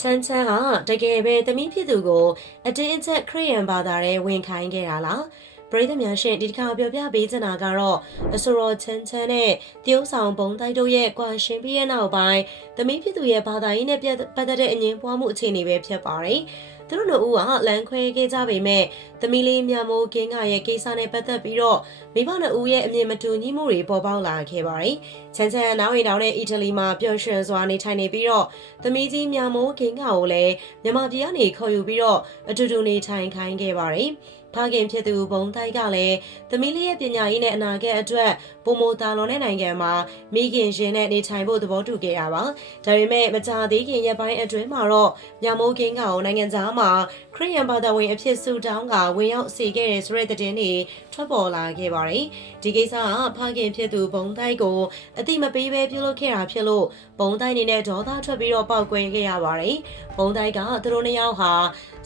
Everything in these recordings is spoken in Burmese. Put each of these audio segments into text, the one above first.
ချမ်းချမ်းဟာတကယ်ပဲသမီးဖြစ်သူကိုအတင်းအကျပ်ခရိယန်ဘာသာရဲ့ဝင်ခိုင်းခဲ့တာလားပရိသတ်များရှင်ဒီတစ်ခါပြောပြပေးချင်တာကတော့အဆိုတော်ချမ်းချမ်းနဲ့တရုတ်ဆောင်ဘုံတိုက်တို့ရဲ့ကွာရှင်ပြီးရဲ့နောက်ပိုင်းသမီးဖြစ်သူရဲ့ဘာသာရေးနဲ့ပတ်သက်တဲ့အငင်းပွားမှုအခြေအနေပဲဖြစ်ပါတယ် သူတို့တို့ကလမ်းခွဲခဲ့ကြပေမဲ့သမီးလေးမြမိုးကင်းကရဲ့ကိစ္စနဲ့ပတ်သက်ပြီးတော့မိဘနှစ်ဦးရဲ့အမြင်မတူညီမှုတွေပေါ်ပေါက်လာခဲ့ပါတယ်။ချမ်းချမ်းနောက်ရင်တောင်တဲ့အီတလီမှာပျော်ရွှင်စွာနေထိုင်နေပြီးတော့သမီးကြီးမြမိုးကင်းကကိုလည်းမြန်မာပြည်ကနေခေါ်ယူပြီးတော့အတူတူနေထိုင်ခိုင်းခဲ့ပါတယ်။ဖခင်ဖြစ်သူဘုံတိုက်ကလည်းသမီးလေးရဲ့ပညာရေးနဲ့အနာဂတ်အတွက်ပုံမတာလွန်တဲ့နိုင်ငံမှာမိခင်ရှင်နဲ့နေထိုင်ဖို့သဘောတူခဲ့တာပါ။ဒါပေမဲ့မကြာသေးခင်ရက်ပိုင်းအတွင်းမှာတော့ညမိုးကင်းကကိုနိုင်ငံသားမှာခရီးယန်ဘာသာဝင်အဖြစ်ဆူတောင်းကဝင်ရောက်စေခဲ့တဲ့ဆိုတဲ့သတင်းတွေထွက်ပေါ်လာခဲ့ပါတယ်။ဒီကိစ္စကဖခင်ဖြစ်သူဘုံတိုက်ကိုအတိမပေးဘဲပြုလုပ်ခဲ့တာဖြစ်လို့ဘုံတိုက်နေနဲ့ဒေါသထွက်ပြီးတော့ပောက်ကွဲခဲ့ရပါတယ်။ဘုံတိုက်ကသူတို့နှစ်ယောက်ဟာ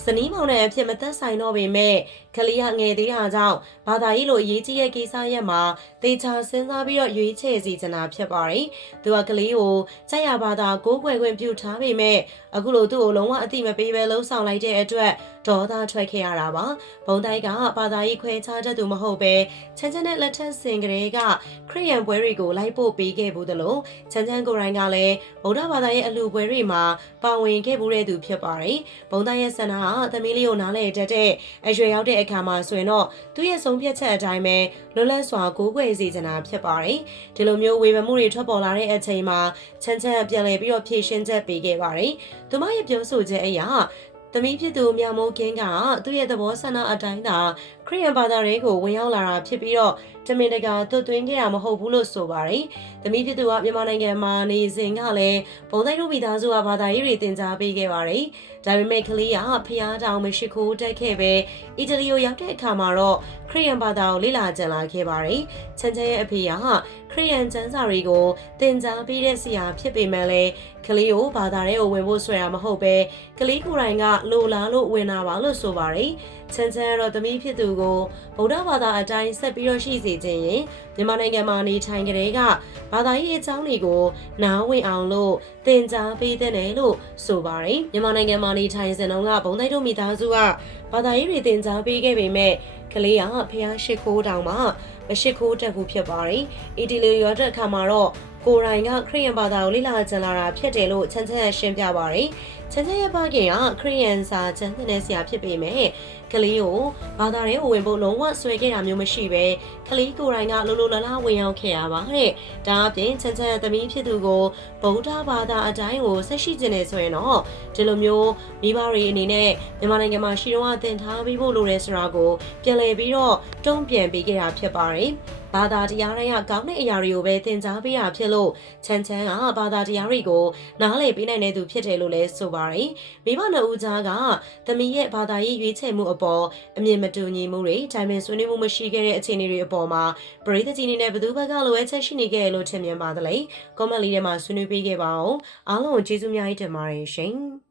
ဇနီးမောင်နှံအဖြစ်မသက်ဆိုင်တော့ပေမဲ့ကလေးကငယ်သေးတာကြောင့်ဘာသာရေးလိုအရေးကြီးတဲ့ကိစ္စရက်မှာတေချာစဉ်းစားပြီးတော့ရွေးချယ်စီချင်တာဖြစ်ပါတယ်။သူကကလေးကိုကြိုက်ရဘာသာကိုးကွယ်ခွင့်ပြုထားပေမဲ့အခုလိုသူ့ကိုလုံးဝအတိမပေးပဲလှုံ့ဆော်လိုက်တဲ့အတွက်ဒေါသထွက်ခဲ့ရတာပါ။ဘုံတိုက်ကဘာသာရေးခွဲခြားတတ်သူမဟုတ်ပဲချမ်းချမ်းတဲ့လက်ထက်စင်ကလေးကခရိယန်ပွဲတွေကိုလိုက်ပို့ပေးခဲ့ဘူးသလိုချမ်းချမ်းကိုယ်တိုင်ကလည်းဗုဒ္ဓဘာသာရဲ့အလှပွဲတွေမှာပါဝင်ခဲ့ဘူးတဲ့သူဖြစ်ပါတယ်။ဘုံတိုက်ရဲ့ဆန္ဒကသမီးလေးကိုနားလည်တတ်တဲ့အရွယ်ရောက်တဲ့အခါမှာဆိုရင်တော့သူ့ရဲ့ဆုံးဖြတ်ချက်အတိုင်းပဲလွတ်လပ်စွာကိုးကွယ်စီချင်တာဖြစ်ပါတယ်။ဒီလိုမျိုးဝေဖန်မှုတွေထွက်ပေါ်လာတဲ့အချိန်မှာချမ်းချမ်းပြန်လည်ပြီးတော့ဖြည့်ရှင်းချက်ပေးခဲ့ပါတယ်။သူမရဲ့ပြောဆိုချက်အရ သမီးဖြစ်သူမြမိုးကင်းကသူ့ရဲ့သဘောဆန္ဒအတိုင်းသာခရီးယန်ဘာသာတွေကိုဝင်ရောက်လာတာဖြစ်ပြီးတော့တမင်တကာသွတ်သွင်းခဲ့တာမဟုတ်ဘူးလို့ဆိုပါတယ်။သမီးဖြစ်သူကမြန်မာနိုင်ငံမှာနေစဉ်ကလည်းဘုံတိုက်တို့မိသားစုကဘာသာရေးတွေတင် जा ပေးခဲ့ပါတယ်။ဒါပေမဲ့ကလေးကဖျားတောင်မရှိခိုးတက်ခဲ့ပဲအီတလီကိုရောက်တဲ့အခါမှာတော့ခရီးယန်ဘာသာကိုလေ့လာကြံလာခဲ့ပါတယ်။ချန်ချန်ရဲ့အဖေကခရီးယန်ကျမ်းစာတွေကိုတင် जा ပေးတဲ့ဆရာဖြစ်ပေမဲ့လည်းကလေးကိုဘာသာရေးကိုဝင်ဖို့ဆွဲတာမဟုတ်ပဲကလေးကိုယ်တိုင်ကလိုလားလို့ဝင်တာပါလို့ဆိုပါတယ်။ ချန်ချန်ကတော့သမီးဖြစ်သူကိုဗုဒ္ဓဘာသာအတိုင်းဆက်ပြီးတော့ရှိစေခြင်းရင်မြန်မာနိုင်ငံမှာနေထိုင်ကြတဲ့ကဘာသာရေးအကြောင်းတွေကိုနားဝင်အောင်လို့သင်ကြားပေးတဲ့တယ်လို့ဆိုပါတယ်မြန်မာနိုင်ငံမှာနေထိုင်စဉ်တုန်းကဘုံတိုက်တို့မိသားစုကဘာသာရေးတွေသင်ကြားပေးခဲ့ပေမဲ့ကလေးကဖះရှိခိုးတောင်မှမရှိခိုးတက်ဘူးဖြစ်ပါတယ်အီတီလီရောတဲ့အခါမှာတော့ ကိုရိုင်းကခရီးယန်ဘာသာကိုလေ့လာကြလာတာဖြစ်တယ်လို့ချန်ချန်ရှင်းပြပါတယ်ချန်ချန်ရဲ့ဘာကင်ကခရီးယန်စာချန်တဲ့ဆရာဖြစ်ပေမဲ့ကလေးကိုဘာသာရေးဝင်ဖို့လုံးဝဆွဲခဲ့တာမျိုးမရှိပဲကလေးကိုယ်တိုင်ကလိုလိုလားလားဝင်ရောက်ခဲ့ရပါတဲ့ဒါအပြင်ချန်ချန်သမီးဖြစ်သူကိုဗုဒ္ဓဘာသာအတိုင်းကိုဆက်ရှိကျင်နေဆိုရင်တော့ဒီလိုမျိုးမိဘတွေအနေနဲ့မြန်မာနိုင်ငံမှာရှိတော့အသင်ထားပြီးဖို့လိုတယ်ဆိုတာကိုပြန်လည်ပြီးတော့တုံ့ပြန်ပေးခဲ့တာဖြစ်ပါတယ် ဘာသာတရားတွေကကောင်းတဲ့အရာတွေကိုပဲသင်ကြားပေးတာဖြစ်လို့ချန်ချန်ကဘာသာတရားတွေကိုနားလည်ပေးနိုင်တဲ့သူဖြစ်တယ်လို့လည်းဆိုပါတယ်။မိဘနှစ်ဦးကြားကသမီးရဲ့ဘာသာရေးရွေးချယ်မှုအပေါ်အမြင်မတူညီမှုတွေတိုင်ပင်ဆွေးနွေးမှုမရှိခဲ့တဲ့အခြေအနေတွေအပေါ်မှာပရိသတ်ကြီးနေနဲ့ဘသူဘက်ကလိုအပ်ချက်ရှိနေခဲ့လို့ထင်မြင်ပါသလဲ။ကွန်မန့်လေးထဲမှာဆွေးနွေးပေးခဲ့ပါအောင်။အားလုံးကိုကျေးဇူးများကြီးတင်ပါတယ်ရှင်။